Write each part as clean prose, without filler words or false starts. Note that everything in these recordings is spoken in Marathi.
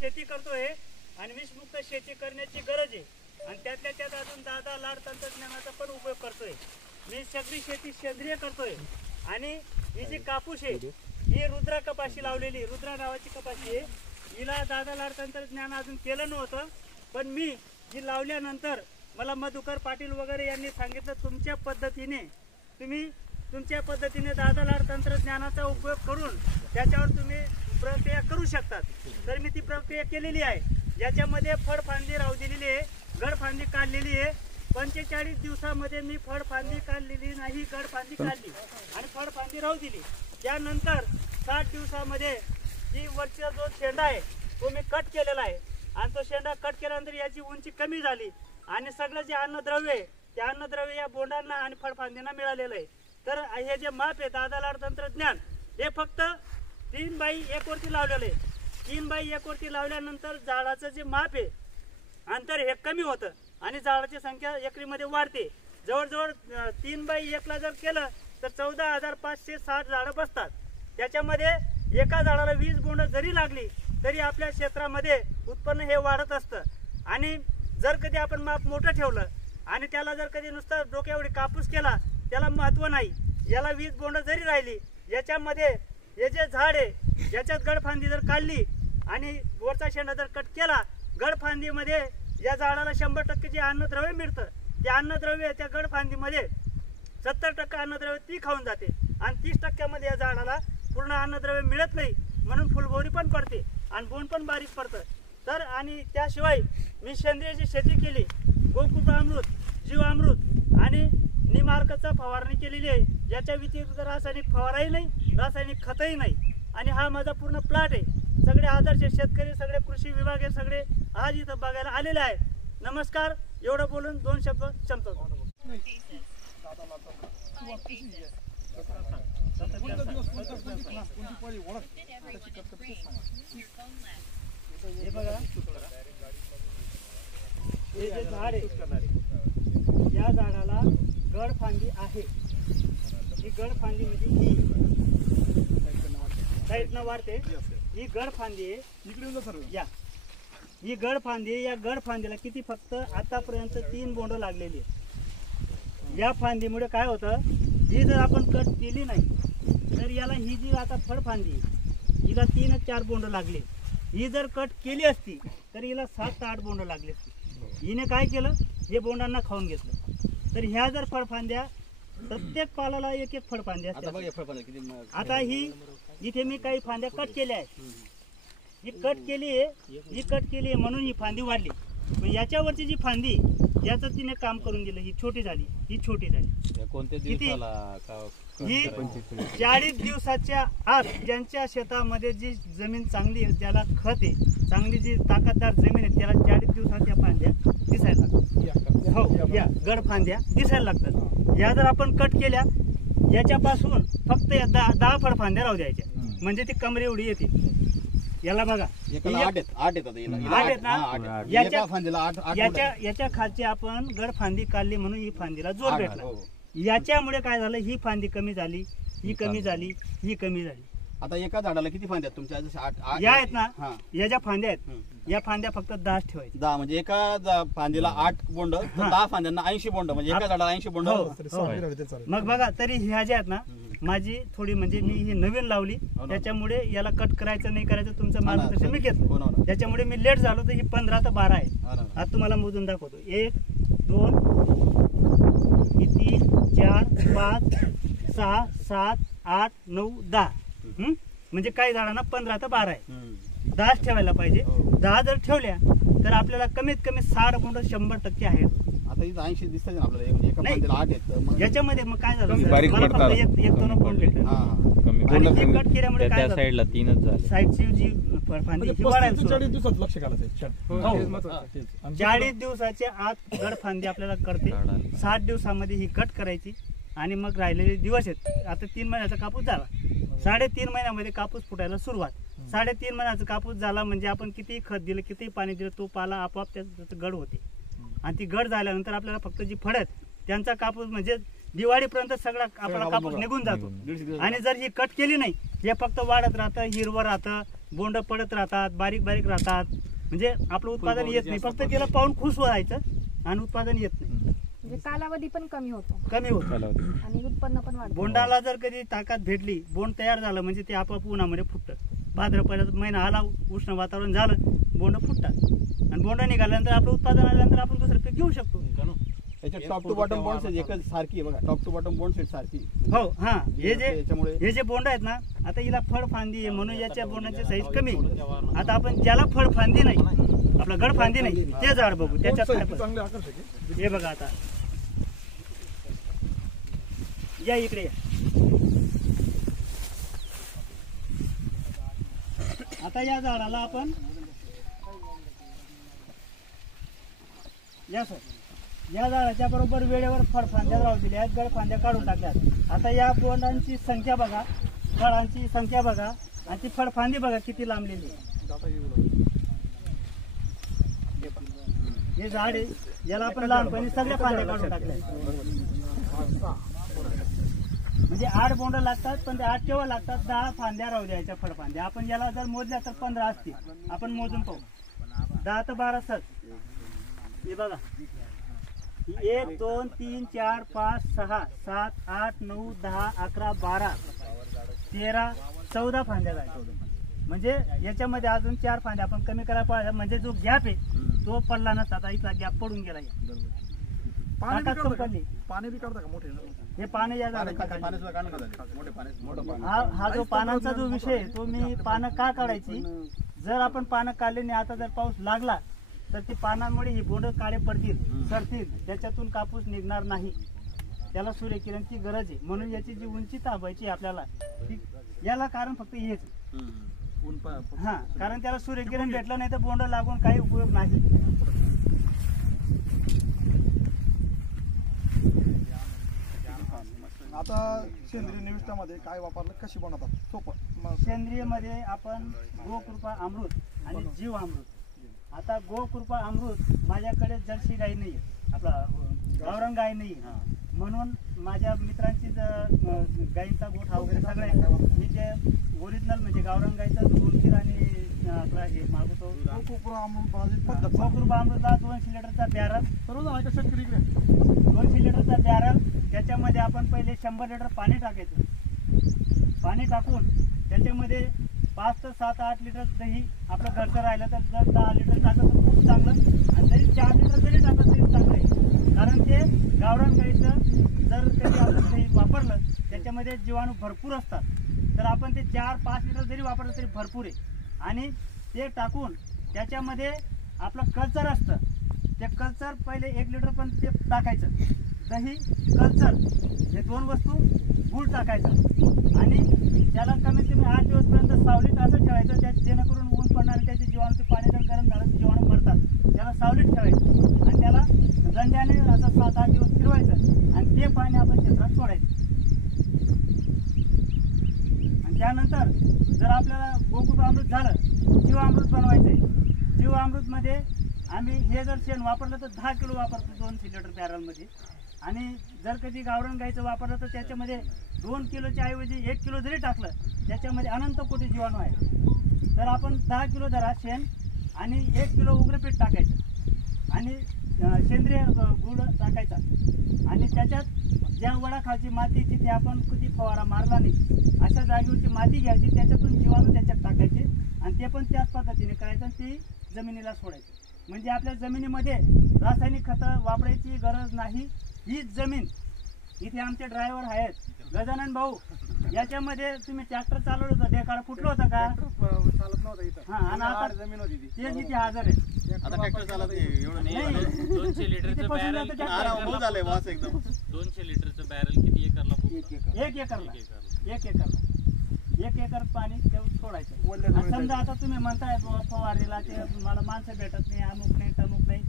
शेती करतोय आणि विषमुक्त शेती करण्याची गरज आहे आणि त्यातल्या त्यात अजून दादा लाड तंत्रज्ञानाचा पण उपयोग करतोय। मी सगळी शेती सेंद्रिय करतोय आणि ही जी कापूस आहे ही रुद्रा कपाशी लावलेली, रुद्रा नावाची कपाशी आहे। हिला दादा लाड तंत्रज्ञान अजून केलं नव्हतं, पण मी जी लावल्यानंतर मला मधुकर पाटील वगैरे यांनी सांगितलं तुमच्या पद्धतीने दादा लाड तंत्रज्ञानाचा उपयोग करून त्याच्यावर तुम्ही प्रक्रिया करू शकतात। तर मी ती प्रक्रिया केलेली आहे। याच्यामध्ये फळफांदी रावलेली आहे, गडफांदी काढलेली आहे। 45 दिवसामध्ये मी फळफांदी काढलेली नाही, गडफांदी काढली आणि फळफांदी राहू दिली। त्यानंतर 60 दिवसामध्ये जी वरचा जो शेंडा आहे तो मी कट केलेला आहे आणि तो शेंडा कट केल्यानंतर याची उंची कमी झाली आणि सगळं जे अन्नद्रव्य आहे ते अन्नद्रव्य या बोंडांना आणि फळफांदींना मिळालेलं आहे। तर हे जे माप आहे दादा लाड तंत्रज्ञान हे फक्त 3x1 वरती लावलेलं आहे। 3x1 वरती लावल्यानंतर झाडाचं जे माप आहे अंतर हे कमी होतं आणि झाडाची संख्या एकरीमध्ये वाढते। जवळजवळ 3x1 ला जर केलं तर 14,560 झाडं बसतात। त्याच्यामध्ये एका झाडाला 20 बोंड जरी लागली तरी आपल्या क्षेत्रामध्ये उत्पन्न हे वाढत असतं। आणि जर कधी आपण माप मोठं ठेवलं आणि त्याला जर कधी नुसतं डोक्याएवढी कापूस केला त्याला महत्त्व नाही। याला 20 बोंड जरी राहिली, याच्यामध्ये हे जे झाड आहे याच्यात गडफांदी जर काढली आणि वरचा शेंडा जर कट केला, गडफांदीमध्ये या झाडाला 100% जे अन्नद्रव्य मिळतं ते अन्नद्रव्य त्या गडफांदीमध्ये 70% अन्नद्रव्य ती खाऊन जाते आणि 30% या झाडाला पूर्ण अन्नद्रव्य मिळत नाही, म्हणून फुलभोरी पण पडते आणि बोंड पण बारीक पडतं। तर आणि त्याशिवाय मी सेंद्रिय शेती केली, गोकुळामृत, जीवामृत आणि निमार्कचा फवारणी केलेली आहे। याच्या व्यतिरिक्त रासायनिक फवाराही नाही, रासायनिक खतही नाही आणि हा माझा पूर्ण प्लॉट आहे। सगळे आदर्श शेतकरी, सगळे कृषी विभाग हे सगळे आज इथं बघायला आलेले आहेत। नमस्कार, एवढं बोलून 2 शब्द संपतो। हे बघा, हे जे झाड आहे या झाडाला गडफांदी आहे। ही गडफांदी म्हणजे ही साईडनं वाढते, ही गडफांदी आहे। या ही गडफांदी, या गडफांदीला किती फक्त आतापर्यंत 3 बोंड लागलेली आहे। या फांदीमुळे काय होतं, ही जर आपण कट केली नाही तर याला ही जी आता फळफांदी हिला 3-4 बोंड लागले। ही जर कट केली असती तर हिला 7 ते 8 बोंड लागले असते। हिने काय केलं, हे बोंडांना खाऊन घेतलं। तर ह्या जर फळफांद्या प्रत्येक पालाला 1-1 फळफांद्या असतात। आता ही इथे मी काही फांद्या कट केल्या आहेत, ही कट केली आहे म्हणून ही फांदी वाढली। पण याच्यावरची जी फांदी याचं तिने काम करून दिलं, ही छोटी झाली, ही छोटी झाली। कोणत्या दिवसाला? ही 40 दिवसाच्या आत ज्यांच्या शेतामध्ये जी जमीन चांगली आहे, ज्याला खत आहे, चांगली जी ताकददार जमीन आहे, त्याला 40 दिवसाच्या फांद्या दिसायला लागतात। हो, या गडफांद्या दिसायला लागतात। या जर आपण कट केल्या याच्यापासून फक्त 10 फळफांद्या राहू द्यायच्या, म्हणजे ती कमरे एवढी येते। याला बघा, 8 याच्या खालची आपण गडफांदी काढली म्हणून ही फांदीला जोर भेटला। याच्यामुळे काय झालं, ही फांदी कमी झाली, ही कमी झाली, ही कमी झाली। आता एका झाडाला किती फांद्या तुमच्या? 8 या आहेत ना, या ज्या फांद्या आहेत या फांद्या फक्त 10 ठेवायच्या। 10 म्हणजे एका फांदीला 8 बोंड, 10 फांद्यांना 80 बोंड, म्हणजे एका झाडाला 80 बोंड। मग बघा, तरी ह्या ज्या आहेत ना माझी थोडी, म्हणजे मी ही नवीन लावली त्याच्यामुळे याला कट करायचं नाही करायचं तुमचं मार्गदर्शन मी घेतलं, त्याच्यामुळे मी लेट झालो। तर ही 15 ते 12 आहे। आता तुम्हाला मोजून दाखवतो, 1 2 3 4 5 6 7 8 9 10, म्हणजे काही झाडांना 15 ते 12 आहे। 10 ठेवायला पाहिजे। 10 जर ठेवल्या तर आपल्याला कमीत कमी 60 बोंड 100% आहेत। आता इथं 80 दिसतात ना आपल्याला, एका फांदीला 8 आहेत। याच्यामध्ये मग काय झालं, मला फक्त 1-2 बोंड भेटले आणि ते कट केल्यामुळे काय साईडला 3च झाले। साईडची जी फळफांदी ही वाढायला 40 दिवसात लक्ष घालायचं। 40 दिवसाच्या आत गडफांदी आपल्याला करते, 60 दिवसामध्ये ही कट करायची आणि मग राहिलेले दिवस आहेत। आता 3 महिन्याचा कापूस झाला, 3.5 महिन्यामध्ये कापूस फुटायला सुरुवात। 3.5 महिन्याचा कापूस झाला म्हणजे आपण किती खत दिलं, किती पाणी दिलं, तो पाला आपोआप त्याचं गड होते आणि ती गड झाल्यानंतर आपल्याला फक्त जी फळत त्यांचा कापूस म्हणजे दिवाळीपर्यंत सगळा आपला कापूस निघून जातो। आणि जर ही कट केली नाही, हे फक्त वाढत राहतं, हिरवं राहतं, बोंड पडत राहतात, बारीक बारीक राहतात, म्हणजे आपलं उत्पादन येत नाही. फक्त त्याला पाहून खुश व्हायचं आणि उत्पादन येत नाही, म्हणजे कालावधी पण कमी होतो कमी होतं. आणि उत्पन्न पण वाढतं. बोंडाला जर कधी ताकद भेटली, बोंड तयार झालं म्हणजे ते आपोआप उन्हामध्ये फुटतं. भाद्रपदात महिना आला, उष्ण वातावरण झालं, बोंड फुटतात आणि बोंड निघाल्यानंतर आपलं उत्पादन आल्यानंतर आपण दुसरं पीक घेऊ शकतो. त्याच्यात top to bottom bond size एकच सारखी आहे बघा, top to bottom bond size सारखी. हो हा, त्याच्यामुळे हे जे बोंड आहेत ना, आता हिला फळ फांदी आहे म्हणून याच्या बोंडाची साईज कमी आहे. आता आपण ज्याला फळ फांदी नाही, आपला गड फांदी नाही, ते झाड बघू त्याच्यात काय फरक. चांगले आकर्षक आहे. हे बघा, आता या इकडे या. आता या झाडाला आपण या सर या झाडाच्या बरोबर वेळेवर फळफांद्या लावलेल्या आहेत, गडफांद्या काढून टाकल्यात. आता या बोंडांची संख्या बघा, फळांची संख्या बघा आणि ती फळफांदी बघा किती लांबलेली आहे. हे झाड आहे, याला आपण लहानपणी सगळ्या फांद्या काढून टाकल्या. म्हणजे 8 बोंड लागतात, पण ते 8 केव्हा लागतात, 10 फांद्या राहू द्यायच्या फळफांद्या. आपण याला जर मोजल्या तर 15 असतील. आपण मोजून पाहू, 10 तर 12 सर. हे बघा, 1 2 3 4 5 6 7 8 9 10 11 12 13 14 फांद्या जायच्या. म्हणजे याच्यामध्ये अजून 4 फांद्या आपण कमी करायला पाहिजे, म्हणजे जो गॅप आहे तो पडला नसता. आता इथला गॅप पडून गेला. पाणी बी काढता का मोठे? हे पानं या झाडाला मोठे हा जो पानांचा जो विषय आहे, तो मी पानं का काढायची, जर आपण पानं काढले नाही, आता जर पाऊस लागला तर ती पानांमुळे ही बोंड काळे पडतील, सरतील, त्याच्यातून कापूस निघणार नाही. त्याला सूर्यकिरणची गरज आहे, म्हणून याची जी उंची ताबायची आपल्याला, याला कारण फक्त हेच. हा, कारण त्याला सूर्यकिरण भेटलं नाही तर बोंड लागून काही उपयोग नाही. आता सेंद्रिय निविष्ठामध्ये काय वापरलं, कशी बनवतात? सोपं. सेंद्रिय मध्ये आपण गोकृपा अमृत आणि जीव अमृत. आता गोकृपा अमृत माझ्याकडे जर्सी गाई नाही आहे, आपला गावरान गाय नाही आहे, म्हणून माझ्या मित्रांची गाईंचा गोठा वगैरे सगळं आहे. मी जे ओरिजिनल म्हणजे गावरान गाईचा 2 आणि आपला हे मागवतो. गोकृपा अमृत गोकृपा अमृतला 200 लिटरचा बॅरल, सर्व आहे का शेतकरी इकडे? 200 लिटरचा बॅरल, त्याच्यामध्ये आपण पहिले 100 लिटर पाणी टाकायचं. पाणी टाकून त्याच्यामध्ये 5 ते 7 8 लिटर दही आपलं घरचं राहिलं तर जर 10 लिटर टाकलं तर खूप चांगलं, आणि जरी 4 लिटर जरी टाकलं तरी चांगलं आहे. कारण ते गावरान गाईचं जर कधी आपण दही वापरलं त्याच्यामध्ये जीवाणू भरपूर असतात, तर आपण ते 4-5 लिटर जरी वापरलं तरी भरपूर आहे. आणि ते टाकून त्याच्यामध्ये आपलं कल्चर असतं, ते कल्चर पहिले 1 लिटर पण ते टाकायचं. दही, कल्चर हे 2 वस्तू, गूळ टाकायचं आणि त्याला कमीत कमी 8 दिवसपर्यंत सावलीत असं ठेवायचं, त्यात जेणेकरून ऊन पडणार त्याचे जीवाणूचे पाणी जर गरम झालं तर जीवाणू मरतात. त्याला सावलीत ठेवायचं आणि त्याला दंड्याने असं 7-8 दिवस फिरवायचं आणि ते पाणी आपण क्षेत्रात सोडायचं. आणि त्यानंतर जर आपल्याला गोकृपामृत झालं, जीवामृत बनवायचं आहे. जीवामृतमध्ये आम्ही हे जर शेण वापरलं तर 10 किलो वापरतो 200 लिटर बॅरलमध्ये. आणि जर कधी गावरान गाईचं वापरलं तर त्याच्यामध्ये 2 किलोच्या ऐवजी 1 किलो जरी टाकलं त्याच्यामध्ये अनंत कोटी जीवाणू आहे. तर आपण 10 किलो धरा शेण आणि 1 किलो उग्रपीठ टाकायचं आणि सेंद्रिय गुळ टाकायचा. आणि त्याच्यात ज्या वडाखालची माती जिथे आपण कधी फवारा मारला नाही अशा जागेवरची माती घ्यायची, त्याच्यातून जीवाणू त्याच्यात टाकायचे आणि ते पण त्याच पद्धतीने करायचं आणि ती जमिनीला सोडायचं. म्हणजे आपल्या जमिनीमध्ये रासायनिक खतं वापरायची गरज नाही. हीच जमीन, इथे आमचे ड्रायव्हर आहेत गजानन भाऊ, याच्यामध्ये तुम्ही ट्रॅक्टर चालवलं होतं, ढेकाळ फुटलं होतं का? चालत नव्हतं इथं. हा, आणि आता जमीन होती ती. तेच इथे हजर आहे. आता ट्रॅक्टर चालत एवढं नाही. नाही, 200 लिटरचं इथे पासून बॅरल जातं किती ट्रॅक्टर. आराम झालंय वास एकदम. 200 लिटरचं बॅरल किती एकरला पुरतं? 1 एकरला 1 एकर पाणी तेवढं सोडायचं. वल्ल्या आणि समजा आता तुम्ही म्हणताय बुवा फवारणीला ते मला माणसं भेटत नाही, अमुक नाही तमुक नाही,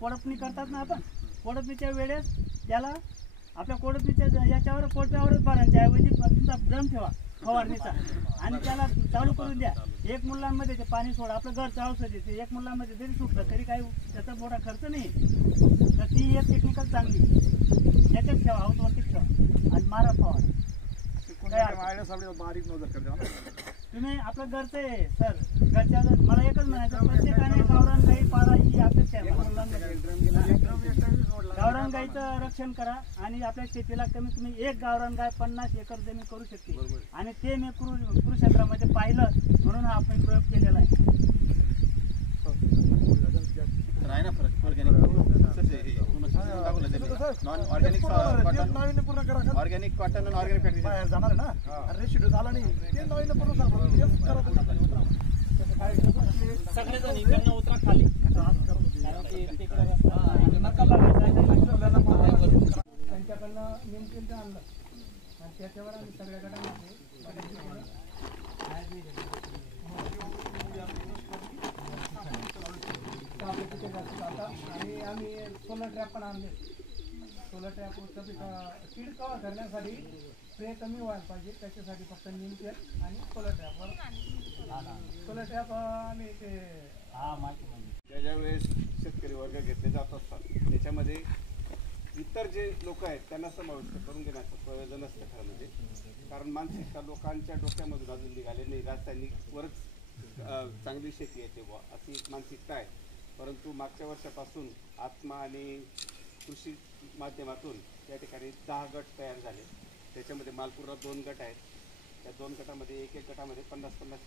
कोळपणी करतात ना आपण. कोळपणीच्या वेळेस त्याला आपल्या कोळपणीच्या याच्यावर कोळप्यावरच भरायच्या ऐवजी तुमचा ड्रम ठेवा फवारणीचा आणि त्याला चालू करून द्या. 1 मुलांमध्ये ते पाणी सोडा. आपलं घरचं औषध येते 1 मुलांमध्ये जरी सुटलं तरी काही त्याचा मोठा खर्च नाही. तर ती एक टेक्निकल चांगली, याच्यात ठेवा, हाऊसवरती ठेवा आणि मारा फवारा. आयडिया बारीक नजर करते. तुम्ही आपलं घरचं आहे सर, घरच्या मला एकच म्हणायचं, प्रत्येकाने गावरान गाई पाळा ही अपेक्षा आहे मला. गावरान गाईचं रक्षण करा आणि आपल्या शेतीला कमीत कमी एक गावरान गाय 50 एकर जमीन करू शकते आणि ते मी कृषी पाहिलं म्हणून हा आपण प्रयोग केलेला आहे. तर आहे ना फरक ऑर्गॅनिक नॉन ऑर्गॅनिक कॉटन, नाविन्यपूर्ण करा. ऑर्गॅनिक कॉटन आणि ऑर्गॅनिक फॅक्टरी बाहेर जाणार आहे ना, रेशिड्यू झाला नाही ते नाविन्यपूर्ण सांगा. तेच करत होते. सगळेजण इकडनं उतरा खाली. त्यांच्याकडनं नेमकेंद्र आणलं आणि त्याच्यावर आम्ही सगळ्या गटांमध्ये आणि आम्ही सोलर ट्रॅप पण आणले. सोलर ट्रॅप कीड कव्हर करण्यासाठी स्प्रे कमी व्हायला पाहिजे, त्याच्यासाठी फक्त निमतेल आणि सोलर ट्रॅप आम्ही ते ज्या वेळेस शेतकरी वर्ग घेतले जात असतात त्याच्यामध्ये इतर जे लोक आहेत त्यांना समाविष्ट करून घेण्याचं प्रयोजन असतं खरं म्हणजे. कारण मानसिकता लोकांच्या डोक्यामधून अजून निघाले नाही, रासायनिकवरच चांगली शेती येते बुवा अशी एक मानसिकता आहे. परंतु मागच्या वर्षापासून आत्मा आणि कृषी माध्यमातून त्या ठिकाणी 10 गट तयार झाले. त्याच्यामध्ये मालपुरात 2 गट आहेत. त्या 2 गटामध्ये एक गटामध्ये 50-50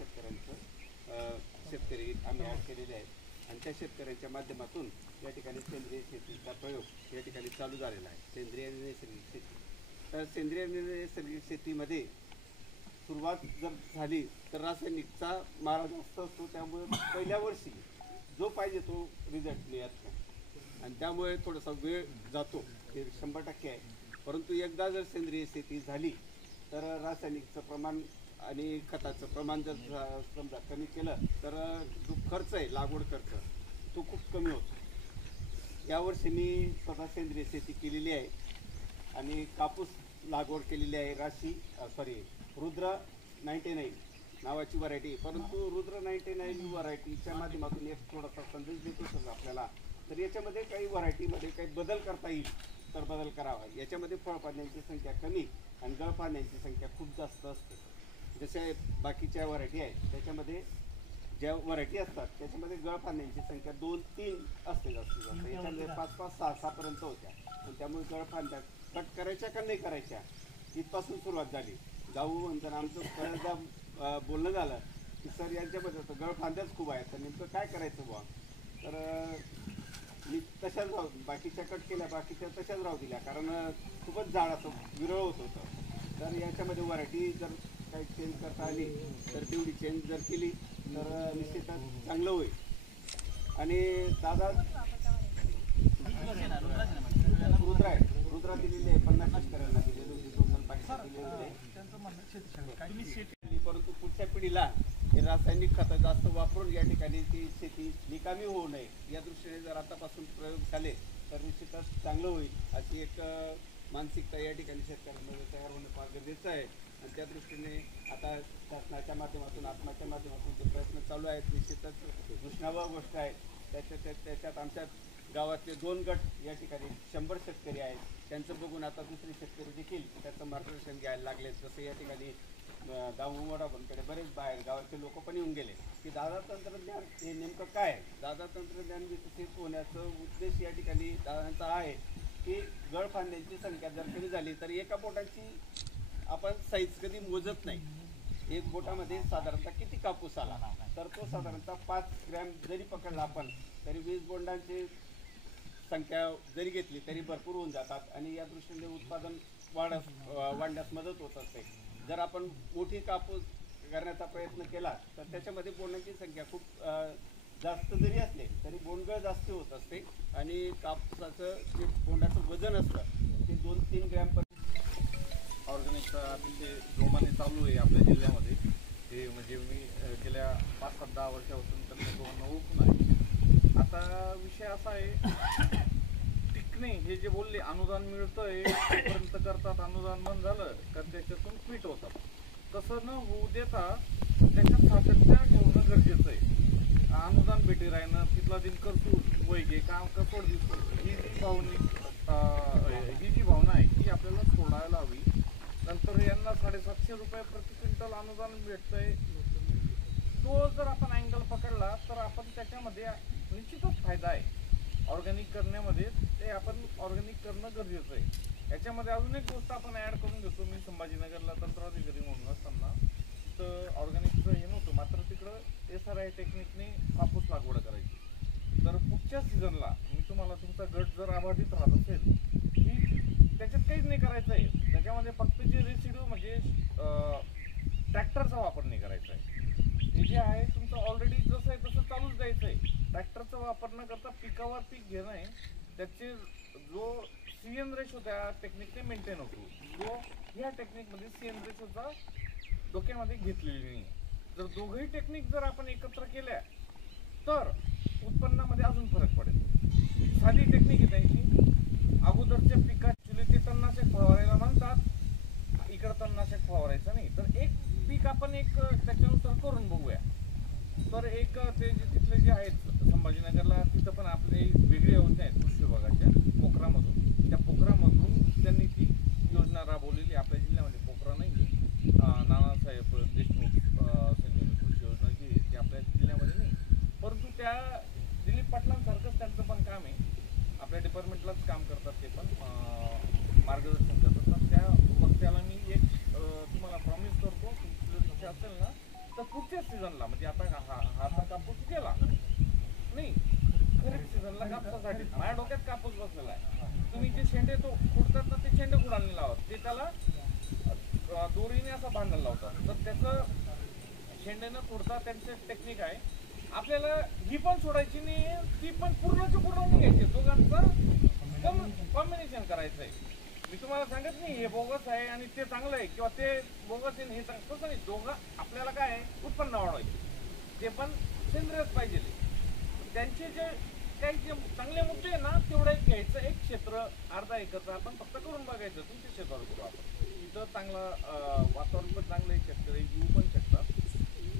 शेतकरी आम्ही ॲड केलेले आहेत आणि त्या शेतकऱ्यांच्या माध्यमातून या ठिकाणी सेंद्रिय शेतीचा प्रयोग या ठिकाणी चालू झालेला आहे. सेंद्रिय आणि नैसर्गिक शेती. तर सेंद्रिय आणि नैसर्गिक शेतीमध्ये सुरुवात जर झाली तर रासायनिकचा मारा जास्त असतो, त्यामुळे पहिल्या वर्षी जो पाहिजे तो रिझल्ट मिळत नाही आणि त्यामुळे थोडासा वेळ जातो, हे 100% आहे. परंतु एकदा जर सेंद्रिय शेती झाली तर रासायनिकचं प्रमाण आणि खताचं प्रमाण जर समजा कमी केलं तर जो खर्च आहे लागवड खर्च तो खूप कमी होतो. यावर्षी मी स्वतः सेंद्रिय शेती केलेली आहे आणि कापूस लागवड केलेली आहे. रुद्र 99 नावाची व्हरायटी. परंतु रुद्र 99 व्हरायटीच्या माध्यमातून एक थोडासा संदेश देतो सर आपल्याला. तर याच्यामध्ये काही व्हरायटीमध्ये काही बदल करता येईल तर बदल करावा. याच्यामध्ये फळपाण्याची संख्या कमी आणि गळपाण्याची संख्या खूप जास्त असते. जसे बाकीच्या व्हरायटी आहेत त्याच्यामध्ये ज्या व्हरायटी असतात त्याच्यामध्ये गळफांद्यांची संख्या 2-3 असते जास्तीत जास्त. याच्यामध्ये 5-5, 6-6 पर्यंत होत्या. पण त्यामुळे गळफांद्या कट करायच्या का नाही करायच्या इथपासून सुरुवात झाली. जाऊ नंतर आमचं बऱ्याचदा बोलणं झालं की सर यांच्यामध्ये तर गळफांद्याच खूप आहेत तर नेमकं काय करायचं बुवा. तर मी तशाच बाकीच्या कट केल्या, बाकीच्या तशाच राहू दिल्या कारण खूपच जाड असं विरळ होत होतं. तर याच्यामध्ये व्हरायटी जर काही चेंज करता आली तर तेवढी चेंज जर केली तर निश्चितच चांगलं होईल. आणि दादा रुद्रा आहे, रुद्रा दिलेली आहे 50 शेतकऱ्यांना दिलेली होती, 2 पाकिट दिलेली आहे. परंतु पुढच्या पिढीला हे रासायनिक खतं जास्त वापरून या ठिकाणी ती शेती निकामी होऊ नये या दृष्टीने जर आतापासून प्रयोग झाले तर निश्चितच चांगलं होईल अशी एक मानसिकता या ठिकाणी शेतकऱ्यांमध्ये तयार होणं फार गरजेचं आहे. आणि त्या दृष्टीने आता शासनाच्या माध्यमातून आत्माच्या माध्यमातून जे प्रयत्न चालू आहेत निश्चितच घोषणावर गोष्ट आहे. त्याच्यात आमच्या गावातले 2 गट या ठिकाणी 100 शेतकरी आहेत. त्यांचं बघून आता दुसरे शेतकरी देखील त्याचं मार्गदर्शन घ्यायला लागले. जसं या ठिकाणी दामोदरांकडे बरेच बाहेर गावाचे लोक पण येऊन गेले की दादा तंत्रज्ञान हे नेमकं काय आहे. दादा तंत्रज्ञान विकसित होण्याचा उद्देश या ठिकाणी दादांचा आहे की गळफांद्यांची संख्या जर कमी झाली तर एका बोटाची आपण साईज कधी मोजत नाही. एक बोटामध्ये साधारणतः किती कापूस आला तर तो साधारणतः 5 ग्रॅम जरी पकडला आपण तरी 20 बोंडांची संख्या जरी घेतली तरी भरपूर होऊन जातात आणि या दृष्टीने उत्पादन वाढण्यास मदत होत असते. जर आपण मोठी कापूस करण्याचा प्रयत्न केला तर त्याच्यामध्ये बोंडांची संख्या खूप जास्त जरी असले तरी बोंडगळ जास्त होत असते आणि कापसाचं जे बोंडाचं वजन असतं ते 2-3 ग्रॅम ऑर्गॅनिकचा अतिशय जोमाने चालू आहे आपल्या जिल्ह्यामध्ये. हे म्हणजे मी गेल्या 5-10 वर्षापासून तर दोघांना ओळखून आहे. आता विषय असा आहे टिकणे हे जे बोलले अनुदान मिळतंय तोपर्यंत करतात, अनुदान बंद झालं तर त्याच्यातून क्विट होतात. तसं न होऊ देता त्याच्यात सातत्य ठेवणं गरजेचं आहे. अनुदान भेटी राहणं तिथला दिन करतो वैगे काम कसोड दिसतो ही जी भावना आहे ती आपल्याला सोडायला हवी. नंतर यांना 750 रुपये प्रति क्विंटल अनुदान भेटतंय. तो जर आपण अँगल पकडला तर आपण त्याच्यामध्ये निश्चितच फायदा आहे ऑर्गॅनिक करण्यामध्ये. ते आपण ऑर्गॅनिक करणं गरजेचं आहे. याच्यामध्ये अजून एक गोष्ट आपण ऍड करून घेतो. मी संभाजीनगरला तंत्राधिकारी म्हणून असताना तर ऑर्गॅनिकचं हे नव्हतं, मात्र तिकडं SRI टेक्निकने कापूस लागवड करायची. तर पुढच्या सीझनला मी तुम्हाला तुमचा गट जर आभाटीत राहत असेल की त्याच्यात काहीच नाही करायचं आहे, त्याच्यामध्ये फक्त जे रेसिड्यू म्हणजे ट्रॅक्टरचा वापर नाही करायचा आहे. हे जे आहे तुमचं ऑलरेडी जसं आहे तसं चालूच द्यायचं आहे. ट्रॅक्टरचा वापर न करता पिकावर पीक घेणं आहे. त्याचे जो CN रेशो त्या टेक्निकने मेंटेन होतो, जो ह्या टेक्निकमध्ये CN रेशोचा डोक्यामध्ये घेतलेली नाही. जर दोघंही टेक्निक जर आपण एकत्र केल्या तर उत्पन्नामध्ये अजून फरक पडेल. साधी टेक्निक आहे त्यांची. अगोदरच्या पिकात ऍक्च्युली ते तणनाशक फवारायला म्हणतात, इकडं तणनाशक फवारायचं नाही. तर एक पीक आपण एक त्याच्यानुसार करून बघूया. तर एक ते तिथले जे आहेत संभाजीनगरला, तिथं पण आपले वेगळी योजना आहेत कृषी विभागाच्या पोखरामधून. त्या पोखरामधून त्यांनी ती योजना राबवलेली. आपल्या जिल्ह्यामध्ये पोखरा नाही, नानासाहेब देशमुख संजीवनी कृषी योजना जी आहे ती आपल्या जिल्ह्यामध्ये नाही, परंतु त्या दिलीप पाटलांसारखंच त्यांचं पण काम आहे. आपल्या डिपार्टमेंटलाच काम करतात, ते पण मार्गदर्शन करतात. तर त्या वक्त्याला मी एक तुम्हाला प्रॉमिस करतो की असेल ना तर पुढच्या सीझनला म्हणजे आता हा तर कापूस गेला नाही, खरीप सीझनला कापसासाठी माझ्या डोक्यात कापूस बसलेला आहे. तुम्ही जे शेंडे तो खुडतात ना ते शेंडे खुडायला लावत, ते त्याला दोरीने असं बांधायला लावतात. तर त्याचं शेंडेनं खुडता त्यांचं टेक्निक आहे. आपल्याला ही पण सोडायची नाही, ती पण पूर्णच्या पूर्ण नाही घ्यायची. दोघांचं कॉम्बिनेशन करायचं आहे. मी तुम्हाला सांगत नाही हे बोगस आहे आणि ते चांगलं आहे किंवा ते बोगस आहे हे चांगलं, तसं नाही. दोघं आपल्याला काय आहे उत्पन्न वाढवायचे, ते पण सेंद्रियच पाहिजे. त्यांचे जे काही जे चांगले मुद्दे आहे ना तेवढं एक घ्यायचं. एक क्षेत्र अर्धा एकरचं आपण फक्त करून बघायचं. तुमच्या क्षेत्रावर करू आपण, इथं चांगलं वातावरण पण चांगलं आहे, शेतकरी येऊ पण शकतात.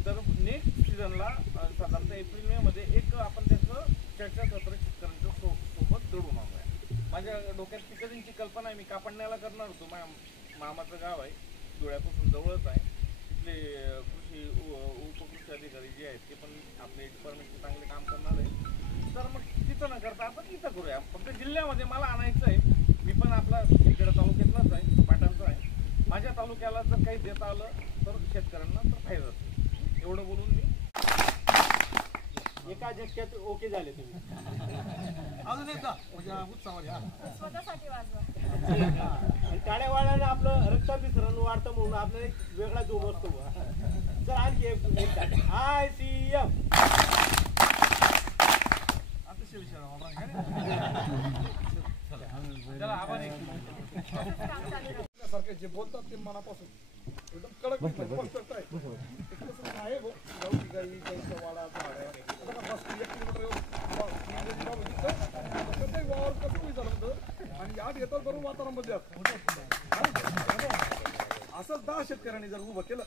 तर नेक्स्ट सीझनला साधारणतः एप्रिल-मे मध्ये एक आपण त्याचं चर्चासत्र शेतकऱ्यांच्या सोबत दडून आणूया. माझ्या डोक्यात पिकरींची कल्पना आहे. मी कापडण्याला करणार होतो. मामाचं गाव आहे, धुळ्यापासून जवळच आहे. तिथले कृषी उपकृषी अधिकारी जे आहेत ते पण आपले डिपार्टमेंटचे चांगले काम करणार आहे. तर मग तिथं न करता आपण इथं करूया. फक्त जिल्ह्यामध्ये मला आणायचं आहे. मी पण आपला इकडे तालुक्यातलाच आहे, पाटणचा आहे. माझ्या तालुक्याला जर काही देता आलं तर शेतकऱ्यांना तर फायदा होतो. एवढं बोलून मी एका झटक्यात ओके झाले तुम्ही. अजून एकदा म्हणजे उत्साहावर या. स्वतःसाठी वाजवा. आणि टाळ्या वाढल्यानं आपलं रक्ताभिसरण वाढतं म्हणून आपल्याला एक वेगळा जोम असतो. जर आणखी एकदा ICM अतिशय विचार त्याला आभारी सारखे जे बोलतात ते मनापासून एकदम कडक परफेक्ट आहे. कसं आहे गावठी गाई गाईचा वाडा झाड आहे. आता का 1 किलोमीटर वावर कसं विचारलं होतं आणि आज येतात बरोबर वातावरणामध्ये असंच 10 शेतकऱ्यांनी जर उभं केलं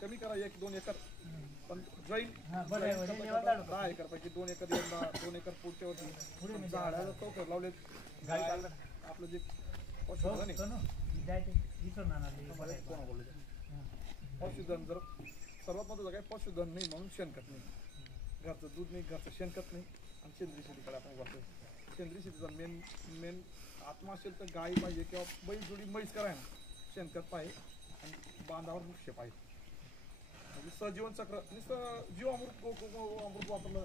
कमी करा 1-2 एकर पण जाईल 10 एकर पैकी 2 एकर यंदा 2 एकर पुढच्या वर्षी झाडाला चौकट लावले. आपलं जे पशुधन जर सर्वात महत्वाचं काय पशुधन नाही म्हणून शेणखत नाही, घरचं दूध नाही, घरचं शेणखत नाही आणि सेंद्रिय शेतीकडे आपण वापरतो. सेंद्रिय शेतीचा मेन आत्मा असेल तर गाय पाहिजे किंवा बैल जोडी म्हैस कराय ना, शेणखत पाहिजे आणि बांधावर वृक्ष पाहिजे. म्हणजे सजीवन चक्र नुसतं जीवामृत अमृत वापरलं,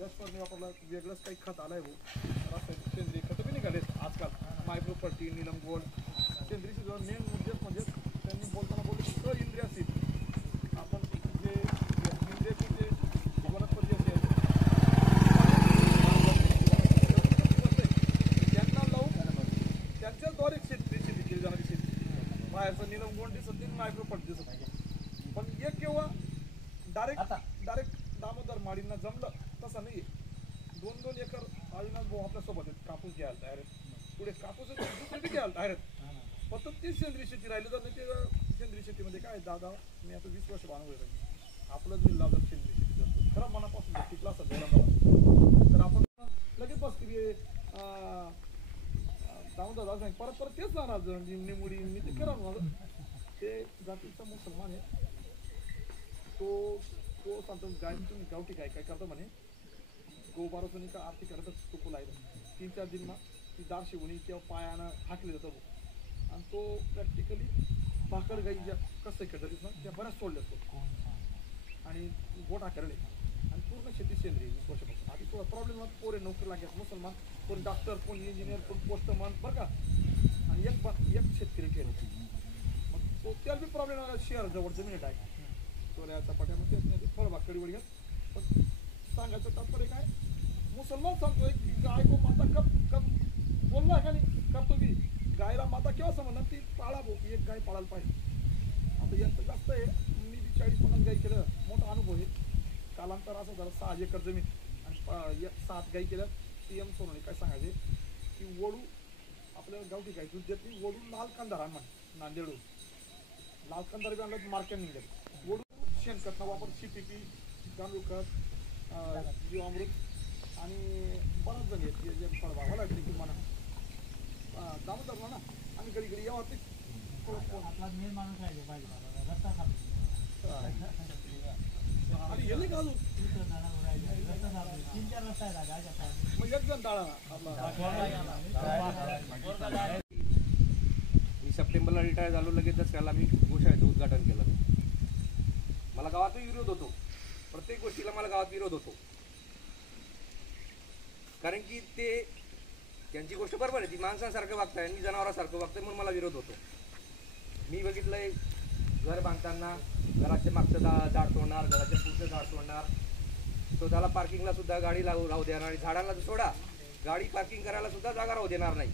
दशपर्णी वापरलं, वेगळंच काही खत आलंय भाऊ. सेंद्रिय खतं बी निघालेत आजकाल, मायक्रोपट्टी, नीलम गोल्ड. सेंद्रिय शेतीचा मेन उद्देश म्हणजे त्यांनी बोलताना बोलले इंद्रिया सीड आपण जे इंद्रियाची जे वनस्पती असेल त्यांना लावून त्यांच्याद्वारे शेती केली जाणारी शेती. बाहेरचं नीलम गोल्ड दिसत नाही, मायक्रोपट्टी दिसत नाही. पण एक किंवा डायरेक्ट दामोदर माडींना जमलं तसं नाही. 2-2 एकर अविनाश भाऊ आपल्यासोबत आहेत, कापूस घ्यायला तयार आहेत. पुढे कापूस दुसरी घ्यायला तयार आहेत. फक्त ती सेंद्रिय शेती राहिली तर नाही. ते सेंद्रिय शेतीमध्ये काय दादा मी आता 20 वर्ष बांधवलं आपलं जे लावलं सेंद्रिय शेती असतं खरं मनापासून शिकला असं घराला तर आपण लगेच बस की दामोदर सांग परत तेच जाणार निमुडी मी ते करा माझं ते जातीचा मुसलमान आहे. तो सांगतो गाय तुम्ही गावठी गाय काय करतो म्हणे गोबारासून का आरती करतच चुकू लागलं 3-4 दिन ती दार शिवणी किंवा पायानं हाकले जातो आणि तो प्रॅक्टिकली भाकड गाई ज्या कसं करतात ना त्या बऱ्याच सोडल्या असतो आणि गोठा करले आणि पूर्ण शेती सेंद्रिय 20 वर्षापासून आधी थोडा प्रॉब्लेम पोरे नोकरी लागतात मुसलमान कोण डॉक्टर कोण इंजिनियर कोण पोस्टमन बरं का आणि एक शेतकरी केलं मग तो त्याला बी प्रॉब्लेम आला शहर जवळ जमीन आहे चोऱ्याचा पाट्यामध्ये नाही फळबाग कडीवर घ्या पण सांगायचं तात्पर्य काय मुसलमान सांगतोय की गाय को माता कब बोलला का नाही करतो की गायला माता केव्हा समजणार ती पाळा भाऊ एक गाय पाळायला पाहिजे आता यांचं जास्त आहे मी 40-50 गाय केलं मोठा अनुभव आहे कालांतर असं झालं 6 एकर जमीन आणि 7 गाय केल्या PM सोनवणे काय सांगायचे की वडू आपल्याला गावठी गाय दूध देत नाही वडू लाल कंदार आण म्हणे नांदेडून लाल कंदार बी आणलं मार्केट निघाले वडू शेणखत वापर CPP गांडूळ खत जीवामृत आणि बराच जण आहेत जे फळबागा लागले की म्हणा दामोदर ना आम्ही घडी यावरती मेन माणूस आहे पाहिजे रस्ता आणि गेले का अजून 3-4 रस्ता आहे मग एक जण टाळा मी सप्टेंबरला रिटायर झालो लगेच दसऱ्याला मी गोशाळेचं उद्घाटन केलं मला गावात विरोध होतो प्रत्येक गोष्टीला मला गावात विरोध होतो कारण की ते त्यांची गोष्ट बरोबर आहे ती माणसांसारखं वागताय आणि जनावरांसारखं वागतंय म्हणून मला विरोध होतो मी बघितलंय घर बांधताना घराच्या मागचं झाड तोडणार घराच्या पुढचं झाड तोडणार स्वतःला पार्किंगला सुद्धा गाडी राहू देणार आणि झाडांना सोडा गाडी पार्किंग करायला सुद्धा जागा राहू देणार नाही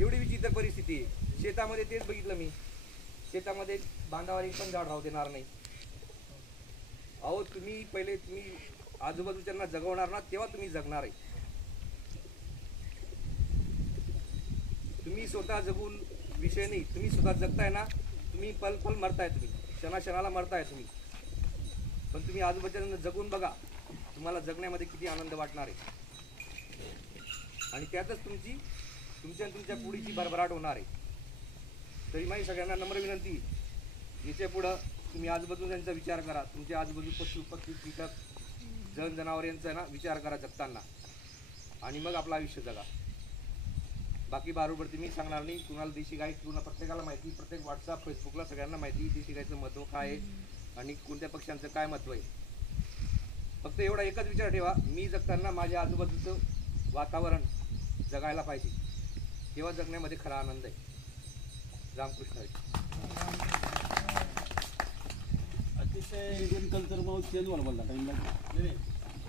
एवढी विचित्र परिस्थिती आहे शेतामध्ये तेच बघितलं मी शेतामध्ये बांधावर एक पण झाड राहू देणार नाही अहो तुम्ही पहिले तुम्ही आजूबाजूच्यांना जगवणार ना तेव्हा तुम्ही जगणार आहे तुम्ही स्वतः जगून विषय नाही तुम्ही स्वतः जगताय ना तुम्ही पल मरताय तुम्ही क्षणाला मरताय तुम्ही पण तुम्ही आजूबाजूच्यांना जगून बघा तुम्हाला जगण्यामध्ये किती आनंद वाटणार आहे आणि त्यातच तुमच्या पुढीची भरभराट होणार आहे तरी माझी सगळ्यांना नम्र विनंती याच्या पुढं तुम्ही आजूबाजूच्यांचा विचार करा तुमच्या आजूबाजू पशु पक्षी कीटक जनावर यांचा ना विचार करा जगताना आणि मग आपलं आयुष्य जगा बाकी बारूवरती मी सांगणार नाही कुणाला देशी गाय कुणा प्रत्येकाला माहिती प्रत्येक व्हॉट्सअप फेसबुकला सगळ्यांना माहिती देशी गायचं महत्त्व काय आहे आणि कोणत्या पक्ष्यांचं काय महत्त्व आहे फक्त एवढा एकच विचार ठेवा मी जगताना माझ्या आजूबाजूचं वातावरण जगायला पाहिजे तेव्हा जगण्यामध्ये खरा आनंद आहे रामकृष्ण अतिशय कल्चर मग चेंज व्हायला बोलला टाईम नाही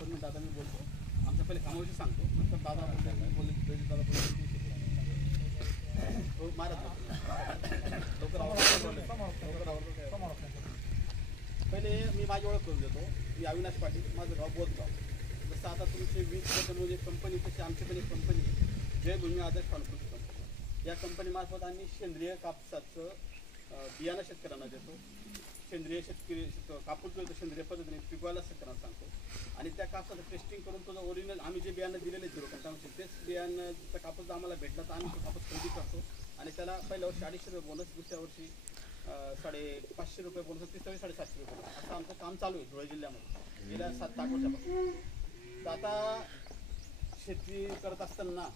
पण मी दादा मी बोलतो आमच्या पहिले कामाविषयी सांगतो नंतर दादा बोलले दादा बोलले पहिले मी माझी ओळख करून देतो मी अविनाश पाटील माझं गाव बोधगाव जसं आता तुमचे 20 म्हणजे कंपनी तशी आमची पण एक कंपनी आहे जयभूमी आदर्श कॉन्फरन्स कंपनी या कंपनीमार्फत आम्ही सेंद्रिय कापसाचं बियाणं शेतकऱ्यांना देतो सेंद्रिय शेतकरी कापूस जो सेंद्रिय पद्धतीने पिकवायला शेतकऱ्यांना सांगतो आणि त्या कापसाचं टेस्टिंग करून तुझं ओरिजिनल आम्ही जे बियाणं दिलेले 0.5 तेच बियाणं कापूस आम्हाला भेटला तर आम्ही तो कापूस खरेदी करतो आणि त्याला पहिल्या वर्षी 250 रुपये बोनस दुसऱ्या वर्षी 550 रुपये बोनस तिसऱ्या वर्षी 750 रुपये बोनस असं आमचं काम चालू आहे धुळे जिल्ह्यामध्ये गेल्या 7-8 वर्षापासून तर आता शेती करत असताना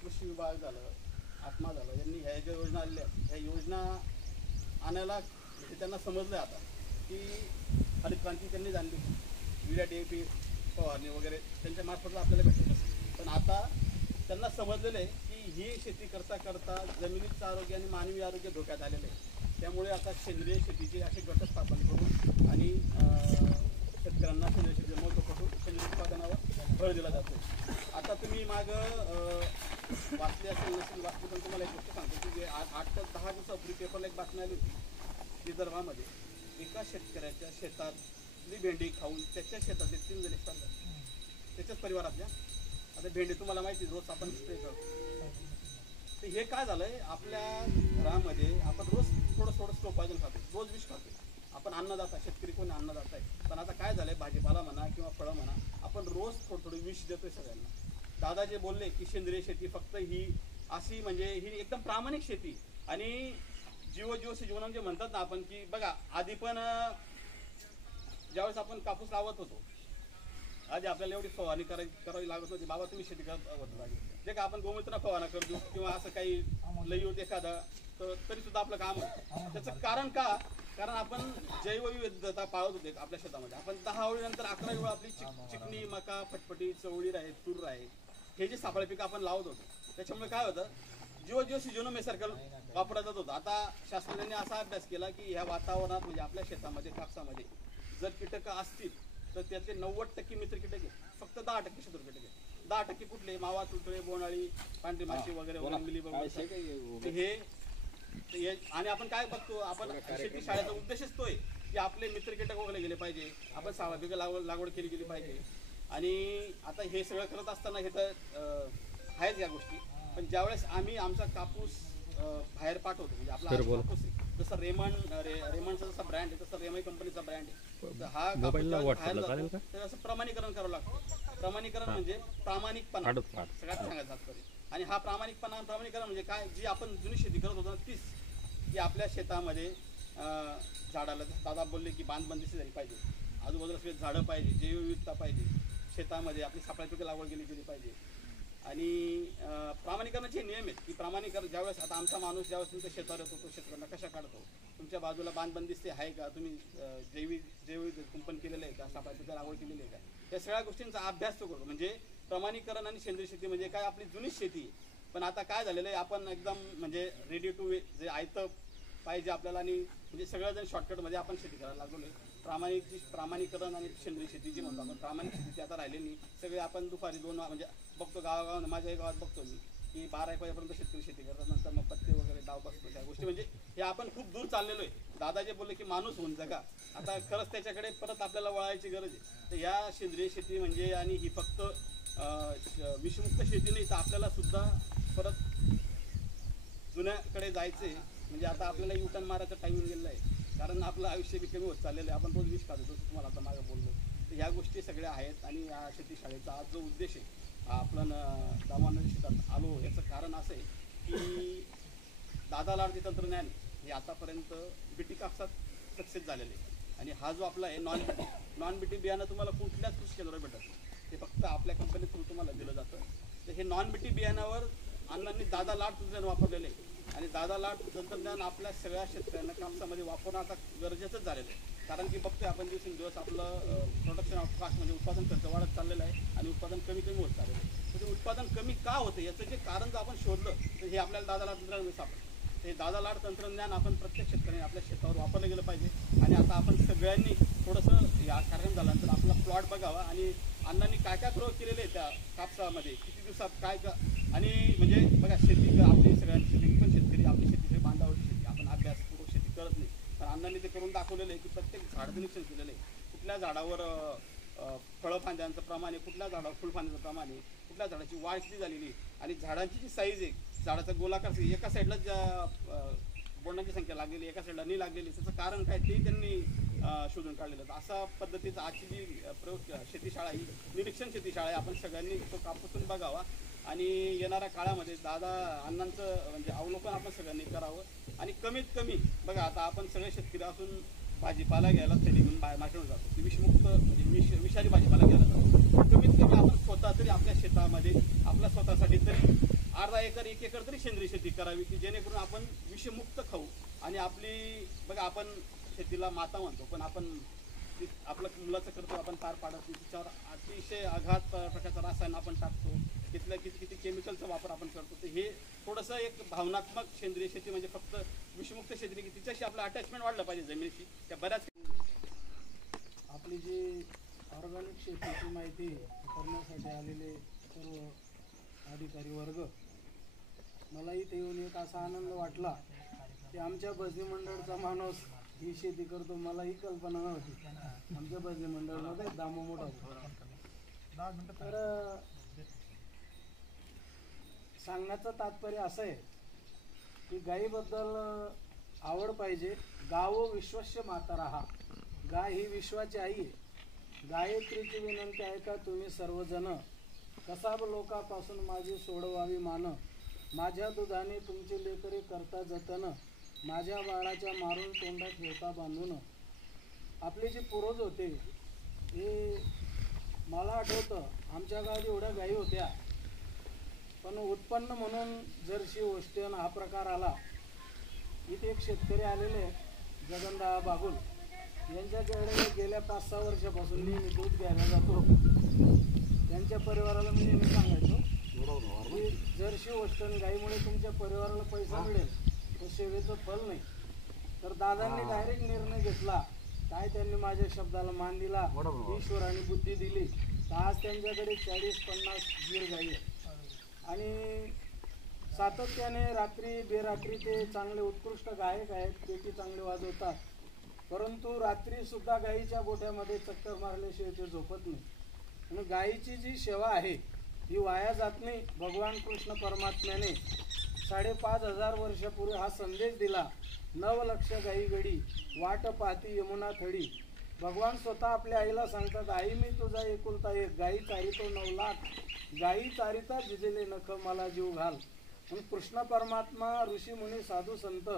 कृषी विभाग झालं आत्मा झालं यांनी ह्या ज्या योजना आलेल्या ह्या योजना आणायला म्हणजे त्यांना समजलं आता की हरित क्रांती त्यांनी जाणली युरिया DAP फवारणी वगैरे त्यांच्या मार्फतला आपल्याला भेटत पण आता त्यांना समजलेलं आहे की ही शेती करता करता जमिनीचं आरोग्य आणि मानवी आरोग्य धोक्यात आलेलं आहे त्यामुळे आता सेंद्रिय शेतीचे असे गट स्थापन करून आणि शेतकऱ्यांना सेंद्रिय शेतीचं महत्त्व करून सेंद्रिय उत्पादनावर भर दिला जातो आता तुम्ही मागं वाचली असेल नसेल वाचली पण तुम्हाला एक गोष्ट सांगतो की जे 8 ते 10 दिवसापूर्वी पेपरला एक बातमी आली होती विदर्भामध्ये एका शेतकऱ्याच्या शेतातली भेंडी खाऊन त्याच्या शेतातले 3 जण एक्सपायर झाले त्याच्याच परिवारातल्या आता भेंडी तुम्हाला माहिती रोज आपण स्प्रे करतो तर हे काय झालंय आपल्या घरामध्ये आपण रोज थोडं स्लो पॉयझन खातो रोज विष खातो आपण अन्नदाता शेतकरी कोणी अन्नदाता आहे पण आता काय झालंय भाजीपाला म्हणा किंवा फळं म्हणा आपण रोज थोडं विष देतोय सगळ्यांना दादा जे बोलले की सेंद्रिय शेती फक्त ही अशी म्हणजे ही एकदम प्रामाणिक शेती आणि जीवशी जीवन जे म्हणतात ना आपण, की बघा आधी पण ज्यावेळेस आपण कापूस लावत होतो, आधी आपल्याला एवढी फवारणी करावी लागत होती. बाबा तुम्ही शेती करत होतो जे का आपण गोमूत्र फवारणी करतो किंवा असं काही लई होत एखादा, तर तरी सुद्धा आपलं काम होतं. त्याचं कारण का? कारण आपण जैवविविधता पाळत होते आपल्या शेतामध्ये. आपण 10 ओळीनंतर 11 वेळा आपली चिकणी, मका, फटफटी, चवळी आहे, तूर आहे, हे जे सापळे पिकं आपण लावत होतो. त्याच्यामुळे काय होतं, जीवोजीव जीवनोमेसारखं वापरला जात होतं. आता शास्त्रज्ञांनी असा अभ्यास केला की ह्या वातावरणात म्हणजे आपल्या शेतामध्ये, कापसामध्ये जर कीटकं असतील तर त्याचे 90% मित्र कीटक आहेत, फक्त 10% शत्रू कीटक आहेत. 10% कुठले? मावा, तुटळे, बोंडाळी, पांढरी माशी वगैरे मिली वगैरे हे. आणि आपण काय बघतो, आपण शेती शाळेचा उद्देशच तोय की आपले मित्र कीटक वगैरे गेले पाहिजे, आपण सावळा पिकं लागवड केली गेली पाहिजे. आणि आता हे सगळं करत असताना हे तर आहेच या गोष्टी. पण ज्यावेळेस आम्ही आमचा कापूस बाहेर पाठवतो, म्हणजे आपला कापूस जसं रेमंडचा जसा ब्रँड आहे तसं रेमई कंपनीचा ब्रँड आहे, तर हा कापूस बाहेर जातो तर असं प्रमाणीकरण करावं लागतं. प्रमाणीकरण म्हणजे प्रामाणिकपणा सगळ्यात सांगायचं तरी. आणि हा प्रामाणिकरण म्हणजे काय, जी आपण जुनी शेती करत होतो तीच, की आपल्या शेतामध्ये झाडाला दादा बोलले की बांधबंदिशी झाली पाहिजे, आजूबाजूला सगळे झाडं पाहिजे, जैवविविधता पाहिजे, शेतामध्ये आपली सापळा पिकं लागवड केली पाहिजे. आणि प्रामाणिकरणाचे नियम आहेत की प्रामाणिकरण ज्यावेळेस, आता आमचा माणूस ज्यावेळेस तुमच्या शेतावर येतो तो शेतकऱ्यांना कशा काढतो, तुमच्या बाजूला बांधबंदिस्ते आहे का, तुम्ही जैविक कुंपण केलेलं आहे का, सापळा पिकं लागवड केलेली आहे का, या सगळ्या गोष्टींचा अभ्यास तो करतो. म्हणजे प्रमाणीकरण आणि सेंद्रिय शेती म्हणजे काय, आपली जुनीच शेती आहे. पण आता काय झालेलं आहे, आपण एकदम म्हणजे रेडी टू जे आयतं पाहिजे आपल्याला, आणि म्हणजे सगळ्याजण शॉर्टकटमध्ये आपण शेती करायला लागलो आहे. प्रामाणिकरण आणि सेंद्रिय शेती जी म्हणतो आपण, प्रामाणिक शेती आता राहिलेली नाही. सगळे आपण दुपारी 2 म्हणजे बघतो गावागावात, माझ्या गावात बघतो मी की 12 एक वाजेपर्यंत शेतकरी शेती करतात, नंतर मग पत्ते वगैरे डाव बसतो त्या गोष्टी. म्हणजे हे आपण खूप दूर चाललेलो आहे. दादा जे बोलले की माणूस होऊन जगा, आता खरंच त्याच्याकडे परत आपल्याला वळायची गरज आहे. तर या सेंद्रिय शेती म्हणजे, आणि ही फक्त विषमुक्त शेती नाही, तर आपल्याला सुद्धा परत जुन्याकडे जायचं आहे. म्हणजे आता आपल्याला युटर्न मारायचा टाईम गेलेला आहे, कारण आपलं आयुष्य बी कमी होत चाललेलं आहे. आपण रोज विष खातो, जसं तुम्हाला आता मागे बोललो. तर ह्या गोष्टी सगळ्या आहेत. आणि या शेती शाळेचा आज जो उद्देश आहे, आपण दामानदी शेतात आलो, याचं कारण असं आहे की दादा लाडके तंत्रज्ञान हे आतापर्यंत बीटी कापसात सक्सेस झालेले आहे. आणि हा जो आपला आहे नॉन बीटी बियाणं तुम्हाला कुठल्याच कृषी केंद्रावर भेटत नाही, ते फक्त आपल्या कंपनी थ्रू तुम्हाला दिलं जातं. तर हे नॉन बीटी बियाणावर अण्णांनी दादा लाड तंत्रज्ञान वापरलेलं आहे. आणि दादा लाड तंत्रज्ञान आपल्या सगळ्या शेतकऱ्यांना कापसामध्ये वापरणं आता गरजेचंच झालेलं आहे. कारण की बघतोय आपण दिवसेंदिवस आपलं प्रोडक्शन ऑफ कास्ट म्हणजे उत्पादन खर्च वाढत चाललेलं आहे आणि उत्पादन कमी होत चाललेलं आहे. तर ते उत्पादन कमी का होतं याचं जे कारण जर आपण शोधलं तर हे आपल्याला दादा लाड तंत्रज्ञान सापडलं. हे दादा लाड तंत्रज्ञान आपण प्रत्येक शेतकऱ्यांनी आपल्या शेतावर वापरलं गेलं पाहिजे. आणि आता आपण सगळ्यांनी थोडंसं या कार्यक्रम झाल्यानंतर आपला प्लॉट बघावा आणि अण्णांनी काय काय प्रयोग केलेले आहे त्या कापसामध्ये, किती दिवसात काय का. आणि म्हणजे बघा शेती आपली सगळ्यांची शेती पण शेतकरी आपली शेती बांधावरची शेती, आपण अभ्यासपूर्वक शेती करत नाही. पण अण्णांनी ते करून दाखवलेलं आहे की प्रत्येक झाडाचं निरीक्षण केलेलं आहे, कुठल्या झाडावर फळं फांद्यांचं प्रमाण आहे, कुठल्या झाडावर फुलफांद्याचं प्रमाण आहे, कुठल्या झाडाची वाढ किती झालेली, आणि झाडांची जी साईज आहे, झाडाचा गोलाकार एका साईडला ज्या बोंडांची संख्या लागलेली, एका साईडला नाही लागलेली, त्याचं कारण काय ते त्यांनी शोधून काढलेलं. अशा पद्धतीचं आजची जी प्रयोग शेतीशाळा ही निरीक्षण शेतीशाळा आहे. आपण सगळ्यांनी तो कापूसून बघावा आणि येणाऱ्या काळामध्ये दादा अण्णांचं म्हणजे अवलोकन आपण सगळ्यांनी करावं. आणि कमीत कमी बघा, आता आपण सगळे शेतकरी असून भाजीपाला घ्यायला थैली घेऊन मार्केटवर जातो, ती विषमुक्त म्हणजे विषारी भाजीपाला घ्यायला जातो. कमीत कमी आपण स्वतः तरी आपल्या शेतामध्ये आपल्या स्वतःसाठी तरी अर्धा एकर 1 एकर तरी सेंद्रिय शेती करावी, की जेणेकरून आपण विषमुक्त खाऊ. आणि आपली बघा, आपण शेतीला माता म्हणतो, पण आपण आपलं मुलाचं कर्तव्य आपण पार पाडत नाही. तिच्यावर अतिशय आघात प्रकारचं रसायन आपण टाकतो, तिथल्या किती केमिकलचा वापर आपण करतो. तर हे थोडंसं एक भावनात्मक सेंद्रिय शेती म्हणजे फक्त विषमुक्त शेती, की तिच्याशी आपलं अटॅचमेंट वाढलं पाहिजे जमिनीशी. त्या बऱ्याच आपली जी ऑर्गॅनिक शेतीची माहिती करण्यासाठी आलेले सर्व अधिकारी वर्ग, मला इथे येऊन एक असा आनंद वाटला की आमच्या भजनी मंडळचा माणूस ही शेती करतो, मला ही कल्पना नव्हती. आमच्या भजनी मंडळमध्ये दामो मोठा होता. तर सांगण्याचं तात्पर्य असं आहे की गायीबद्दल आवड पाहिजे. गावो विश्वस्य मातरः, गाय ही विश्वाची आई आहे. गायत्रीची विनंती आहे का तुम्ही सर्वजण, कसाब लोकापासून माझी सोडवावी मान, माझ्या दुधाने तुमचे लेकरे करता जतन, माझ्या बाळाच्या मारून तोंडात ठेवता बांधून आपले जे पूर्वज होते हे मला आठवतं आमच्या गावात एवढ्या गायी होत्या, पण उत्पन्न म्हणून जर्सी होस्टेन हा प्रकार आला. इथे एक शेतकरी आलेले जगनदा बागुल यांच्याकडे गेल्या 5-6 वर्षापासून मी दूध घ्यायला जातो. त्यांच्या परिवाराला मी नेहमी सांगायचो की जर्सी होस्टेन गाईमुळे तुमच्या परिवाराला पैसा मिळेल, तो सेवेचं फल नाही. तर दादांनी डायरेक्ट निर्णय घेतला. काय त्यांनी माझ्या शब्दाला मान दिला, ईश्वराने बुद्धी दिली. तर आज त्यांच्याकडे 40-50 गीर गाई आहेत आणि सातत्याने रात्री बेरात्री ते चांगले उत्कृष्ट गायक आहेत, पेटी चांगले वाजवतात. परंतु रात्री सुद्धा गाईच्या गोठ्यामध्ये चक्कर मारल्याशिवाय ते झोपत नाही. आणि गाईची जी सेवा आहे ही वाया जात नाही. भगवान कृष्ण परमात्म्याने 5,500 वर्षापूर्वी हा संदेश दिला. 9 लक्ष गाई गडी वाट पाहती यमुना थडी. भगवान स्वतः आपल्या आईला सांगतात, आई मी तुझा एकुलता एक, गाई चारितो 9 लाख, गाई चारिता झिजले नख मला जीव घाल. म्हणून कृष्ण परमात्मा, ऋषी मुनी, साधू संत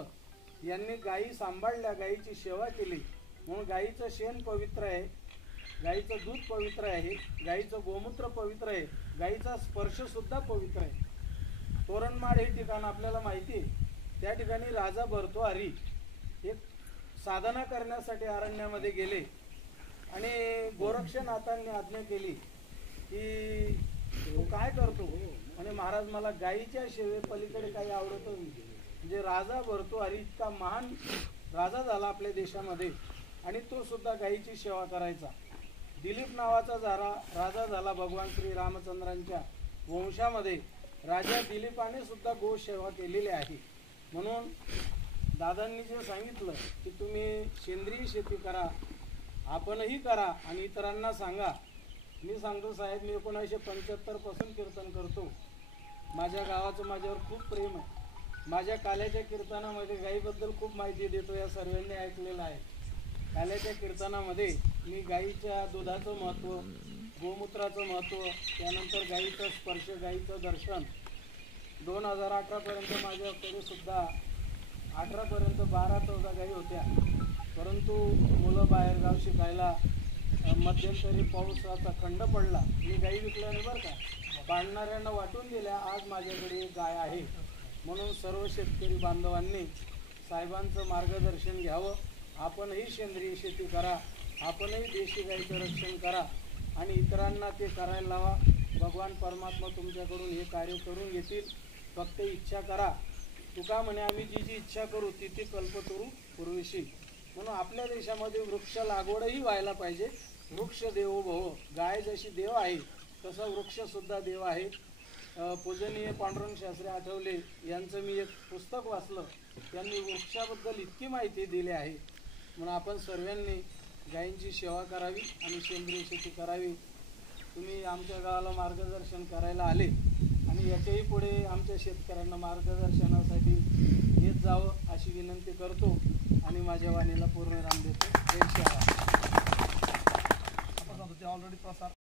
यांनी गायी सांभाळल्या, गायीची सेवा केली. म्हणून गायीचं शेण पवित्र आहे, गायीचं दूध पवित्र आहे, गायीचं गोमूत्र पवित्र आहे, गायीचा स्पर्श सुद्धा पवित्र आहे. तोरणमाळ हे ठिकाण आपल्याला माहिती आहे. त्या ठिकाणी राजा भर्तृहरी एक साधना करण्यासाठी अरण्यामध्ये गेले आणि गोरक्षनाथांनी आज्ञा केली की तू काय करतो? आणि महाराज मला गायीच्या सेवे पलीकडे काही आवडतच नाही. म्हणजे राजा भर्तृहरी इतका महान राजा झाला आपल्या देशामध्ये आणि तो सुद्धा गायीची सेवा करायचा. दिलीप नावाचा राजा झाला भगवान श्री रामचंद्रांच्या वंशामध्ये. राजा दिलीपाने सुद्धा गो सेवा केलेली आहे. म्हणून दादांनी जे सांगितलं की तुम्ही सेंद्रिय शेती करा, आपणही करा आणि इतरांना सांगा. मी सांगतो साहेब, मी 1975 पासून कीर्तन करतो. माझ्या गावाचं माझ्यावर खूप प्रेम आहे. माझ्या काल्याच्या कीर्तनामध्ये गाईबद्दल खूप माहिती देतो, या सर्वांनी ऐकलेलं आहे. काल्याच्या कीर्तनामध्ये मी गाईच्या दुधाचं महत्त्व, गोमूत्राचं महत्त्व, त्यानंतर गाईचा स्पर्श, गाईचं दर्शन. 2018पर्यंत माझ्याकडे सुद्धा 18पर्यंत 12-14 गाई होत्या. परंतु मुलं बाहेरगाव शिकायला, मध्यंतरी पावसाचा खंड पडला, मी गाई विकल्या नाही बरं का, पाळणाऱ्यांना वाटून दिल्या. आज माझ्याकडे एक गाय आहे. म्हणून सर्व शेतकरी बांधवांनी साहेबांचं मार्गदर्शन घ्यावं. आपणही सेंद्रिय शेती करा, आपणही देशी गाईचं रक्षण करा आणि इतरांना ते करायला लावा. भगवान परमात्मा तुमच्याकडून हे कार्य करून घेतील. फक्त इच्छा करा. तुका म्हणे आम्ही जी इच्छा करू ती कल्पतरू पूर्वीशी. म्हणून आपल्या देशामध्ये वृक्ष लागवडही व्हायला पाहिजे. वृक्ष देवो भव. गाय जशी देव आहे तसा वृक्षसुद्धा देव आहे. पूजनीय पांडुरंग शास्त्री आठवले यांचं मी एक पुस्तक वाचलं. त्यांनी वृक्षाबद्दल इतकी माहिती दिली आहे. म्हणून आपण सर्वांनी गायींची सेवा करावी आणि सेंद्रिय शेती करावी. तुम्ही आमच्या गावाला मार्गदर्शन करायला आले आणि याच्याही पुढे आमच्या शेतकऱ्यांना मार्गदर्शनासाठी येत जावं अशी विनंती करतो आणि माझ्या वाणीला पूर्ण राम देतो. जय श्री राम. आपण सांगतो ते ऑलरेडी प्रसार